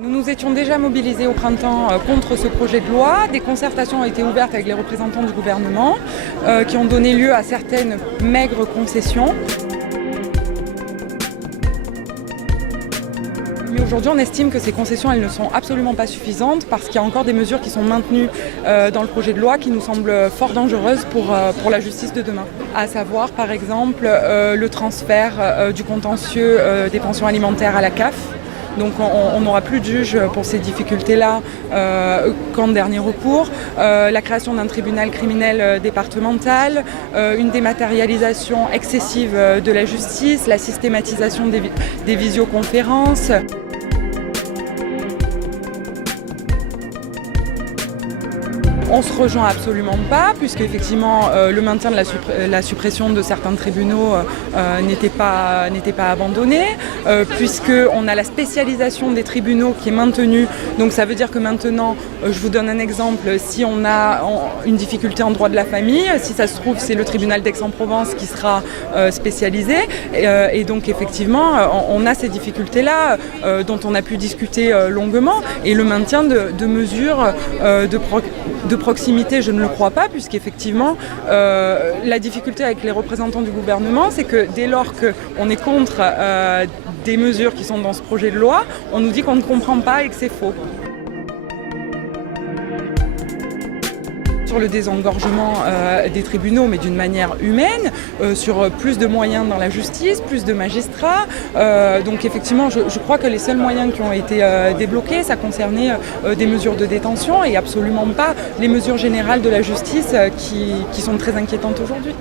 Nous nous étions déjà mobilisés au printemps contre ce projet de loi. Des concertations ont été ouvertes avec les représentants du gouvernement qui ont donné lieu à certaines maigres concessions. Mais aujourd'hui, on estime que ces concessions, elles ne sont absolument pas suffisantes parce qu'il y a encore des mesures qui sont maintenues dans le projet de loi qui nous semblent fort dangereuses pour la justice de demain. À savoir, par exemple, le transfert du contentieux des pensions alimentaires à la CAF. Donc on n'aura plus de juge pour ces difficultés-là qu'en dernier recours. La création d'un tribunal criminel départemental, une dématérialisation excessive de la justice, la systématisation des visioconférences. On se rejoint absolument pas, puisque effectivement le maintien de la suppression de certains tribunaux n'était pas abandonné, puisqu'on a la spécialisation des tribunaux qui est maintenue. Donc ça veut dire que maintenant, je vous donne un exemple, si on a une difficulté en droit de la famille, si ça se trouve c'est le tribunal d'Aix-en-Provence qui sera spécialisé, et donc effectivement on a ces difficultés-là dont on a pu discuter longuement, et le maintien de mesures de proximité, je ne le crois pas, puisqu'effectivement, la difficulté avec les représentants du gouvernement, c'est que dès lors qu'on est contre des mesures qui sont dans ce projet de loi, on nous dit qu'on ne comprend pas et que c'est faux. Sur le désengorgement des tribunaux, mais d'une manière humaine, sur plus de moyens dans la justice, plus de magistrats. Donc effectivement, je crois que les seuls moyens qui ont été débloqués, ça concernait des mesures de détention et absolument pas les mesures générales de la justice qui sont très inquiétantes aujourd'hui.